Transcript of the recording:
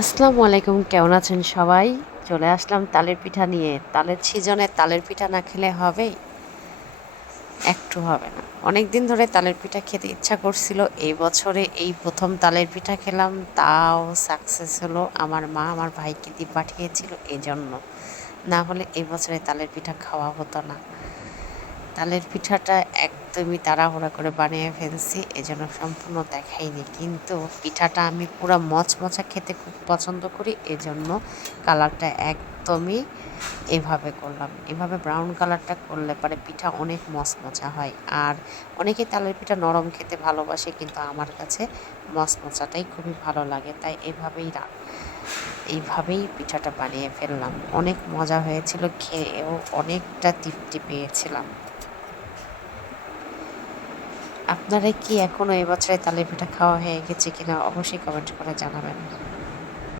আসসালামু আলাইকুম, কেমন আছেন সবাই? চলে আসলাম তালের পিঠা নিয়ে। তালের সিজনে তালের পিঠা না খেলে হবে? একটু হবে না। অনেক দিন ধরে তালের পিঠা খেতে ইচ্ছা করছিল। এই বছরে এই প্রথম তালের পিঠা খেলাম, তাও সাকসেস হলো। আমার মা আমার ভাইকে দিয়ে পাঠিয়েছিল এজন্য। না হলে এই বছরে তালের পিঠা খাওয়া হতো না। তালের পিঠাটা একদমই তাড়াহুড়া করে বানিয়ে ফেলছি, এজন্য সম্পূর্ণ দেখাইনি। কিন্তু পিঠাটা আমি পুরা মচমচা খেতে খুব পছন্দ করি, এজন্য কালারটা একদমই এভাবে করলাম। এভাবে ব্রাউন কালারটা করলে পরে পিঠা অনেক মচমচা হয়। আর অনেকেই তালের পিঠা নরম খেতে ভালোবাসে, কিন্তু আমার কাছে মচমচাটাই খুবই ভালো লাগে। তাই এইভাবেই পিঠাটা বানিয়ে ফেললাম। অনেক মজা হয়েছিল, খেয়েও অনেকটা তৃপ্তি পেয়েছিলাম। আপনারা কি এখনো এবছরে তালের পিঠা খাওয়া হয়ে গেছে কিনা অবশ্যই কমেন্ট করে জানাবেন।